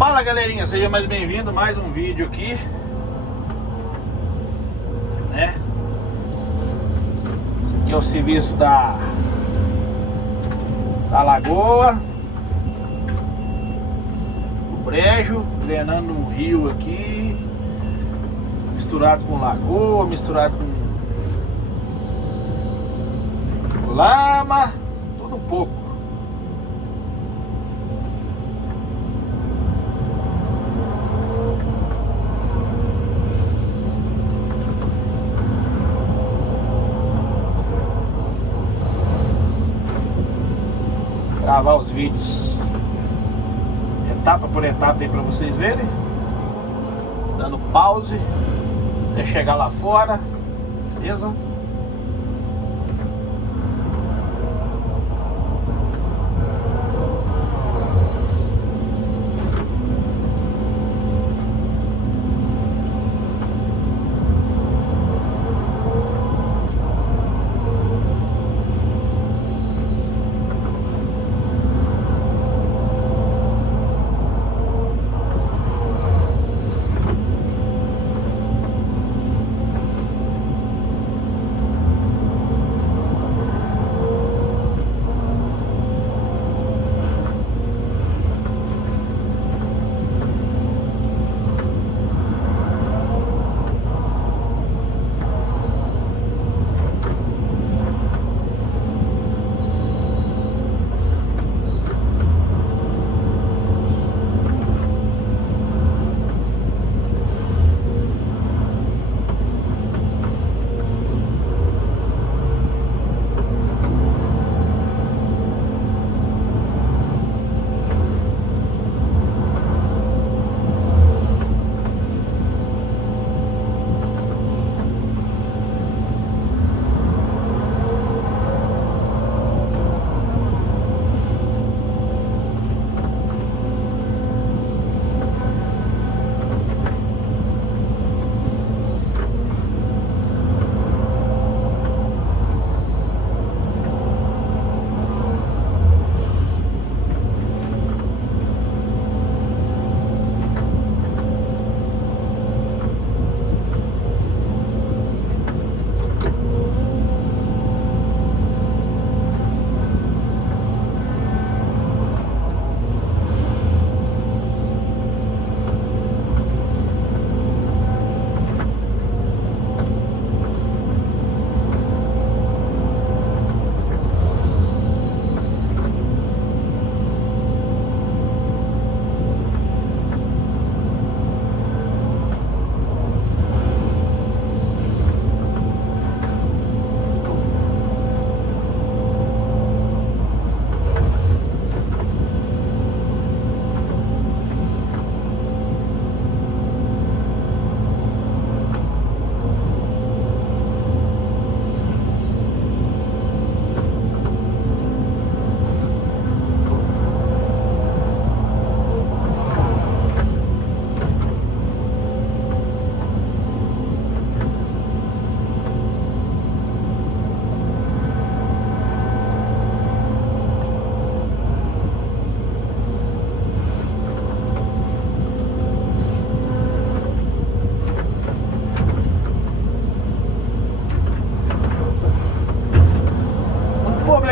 Fala galerinha, seja mais bem-vindo a mais um vídeo aqui, né? Esse aqui é o serviço da lagoa, o brejo, drenando um rio aqui, misturado com lagoa, misturado com lama, tudo um pouco. Gravar os vídeos etapa por etapa aí pra vocês verem, dando pause até chegar lá fora, beleza?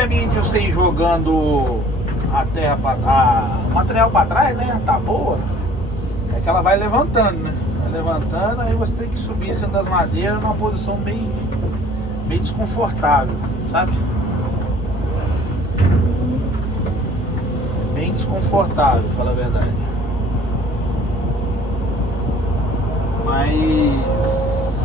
De você ir jogando a terra o material para trás, né? Tá boa. É que ela vai levantando, né? Vai levantando, aí você tem que subir em cima das madeiras numa posição meio desconfortável, sabe? Bem desconfortável, fala a verdade. Mas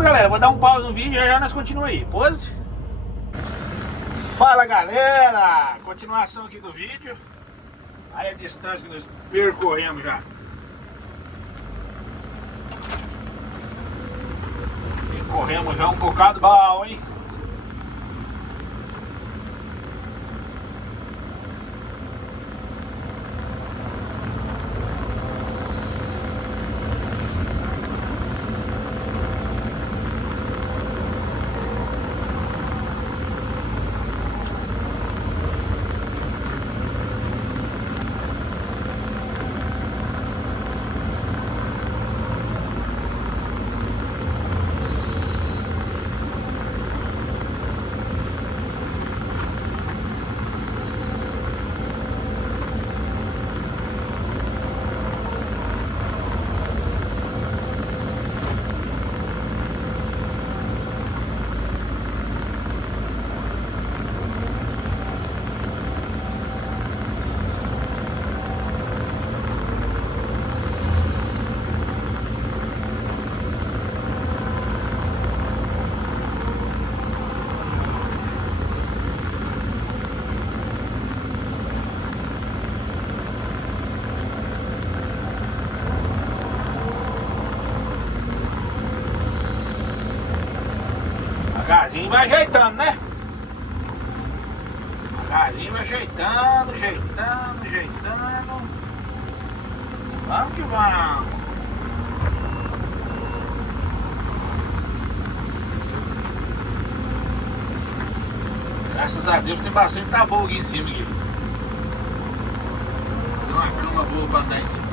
Beleza, galera? Vou dar um pause no vídeo e já nós continuamos aí. Pose. Fala, galera! Continuação aqui do vídeo. Aí a distância que nós percorremos já. Percorremos já um bocado bom, hein? Devagarzinho vai ajeitando, né? Devagarzinho vai ajeitando, ajeitando, ajeitando. Vamos que vamos. Graças a Deus tem bastante tabu aqui em cima aqui. Tem uma cama boa pra andar em cima.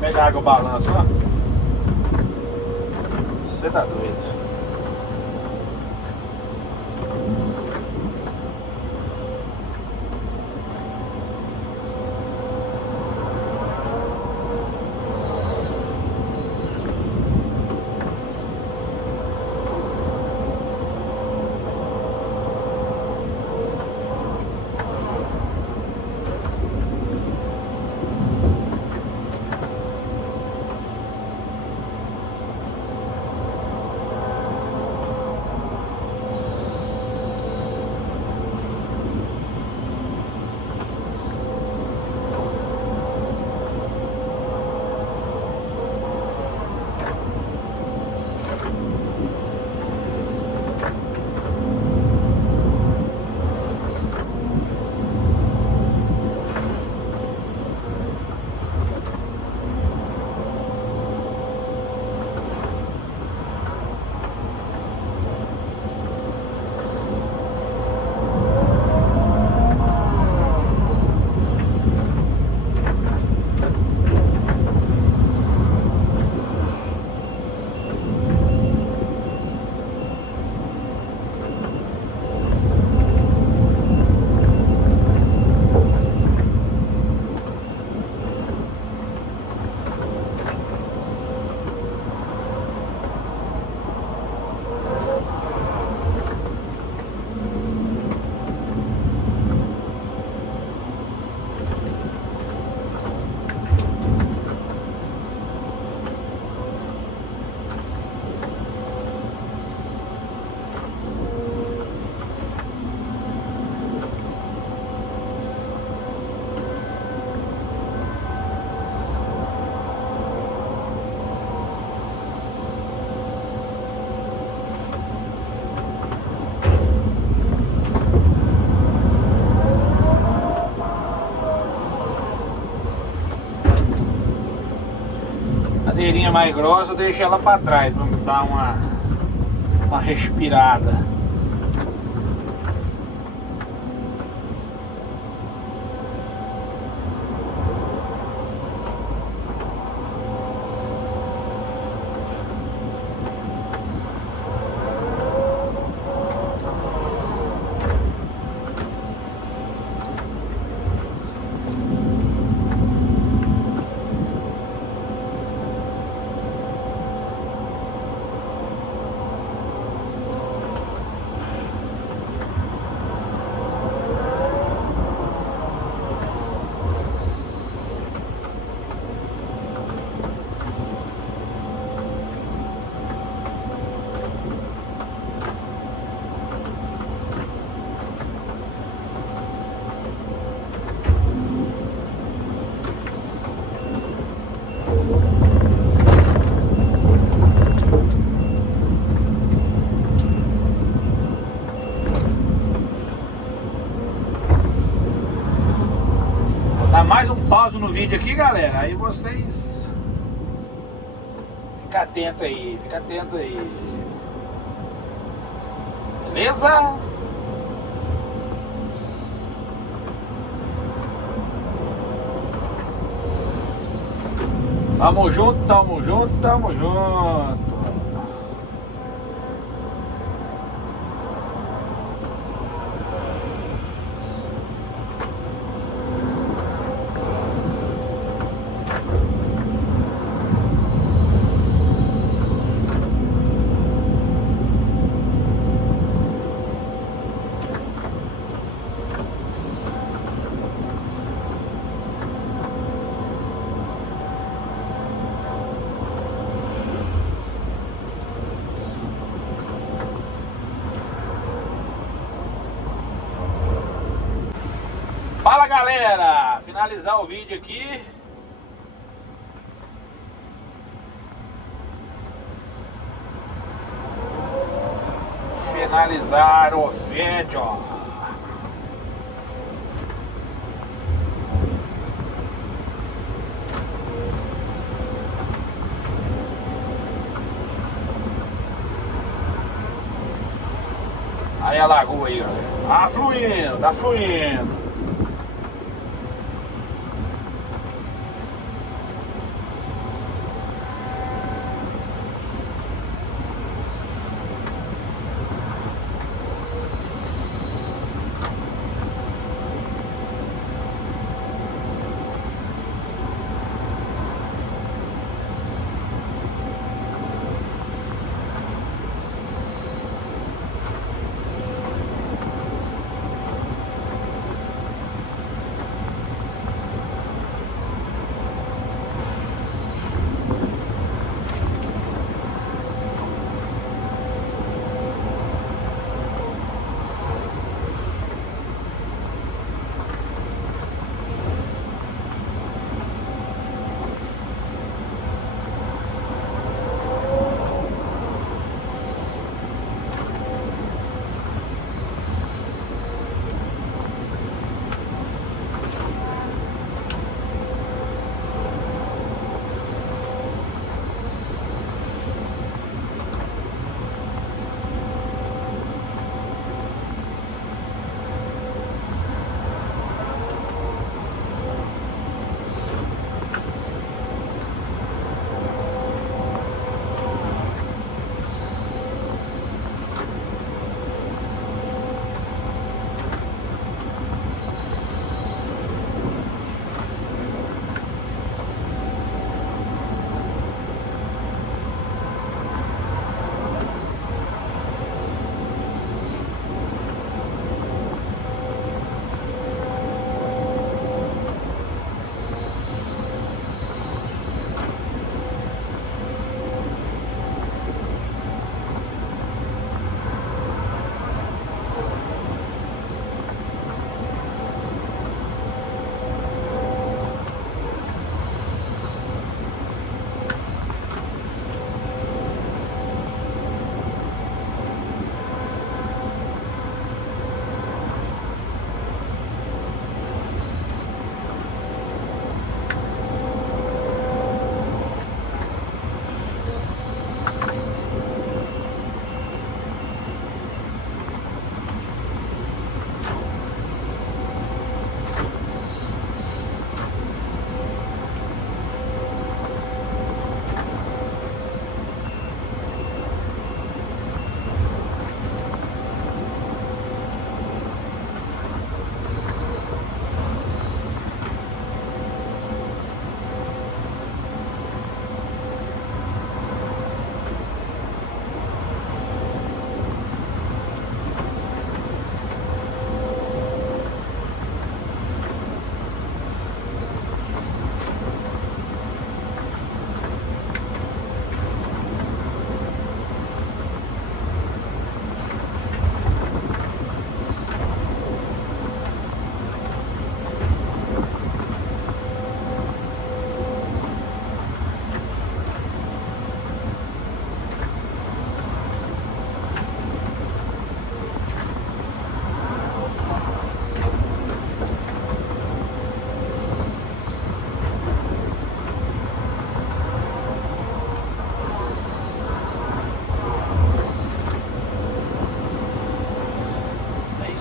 Pegar o balanço, ó. Você tá doido. Madeirinha mais grossa, eu deixo ela pra trás pra me dar uma respirada. Dá mais um pause no vídeo aqui, galera. Aí vocês fica atento aí, fica atento aí. Beleza? Tamo junto, tamo junto, tamo junto. Fala, galera, finalizar o vídeo aqui. Finalizar o vídeo. Aí a lagoa aí, galera. Tá fluindo, tá fluindo.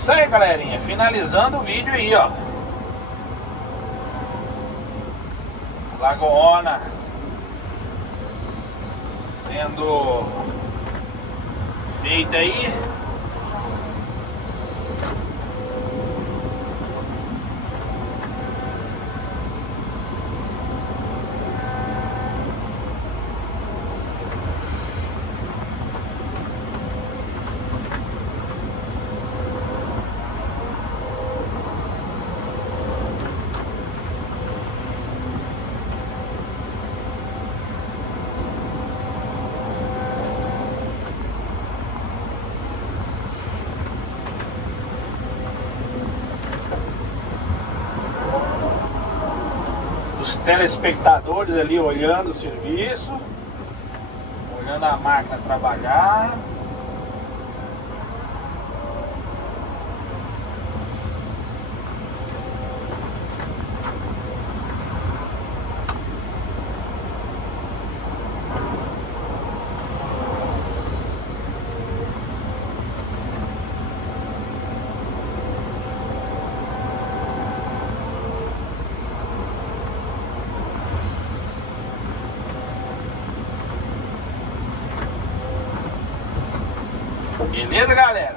isso aí, galerinha. Finalizando o vídeo aí, ó. Lagoona sendo feita aí. Os telespectadores ali olhando o serviço, olhando a máquina trabalhar. Beleza, galera?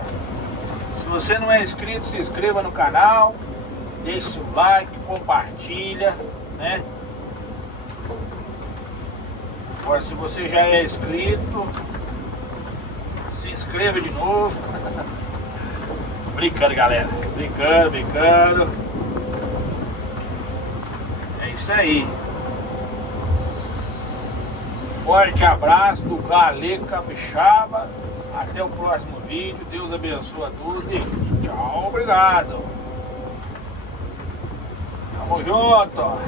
Se você não é inscrito, se inscreva no canal, deixe seu like, compartilha, né? Agora, se você já é inscrito, se inscreva de novo. Brincando, galera. Brincando. É isso aí. Forte abraço do Galego Capixaba. Até o próximo vídeo. Deus abençoe a todos. E tchau, obrigado. Tamo junto.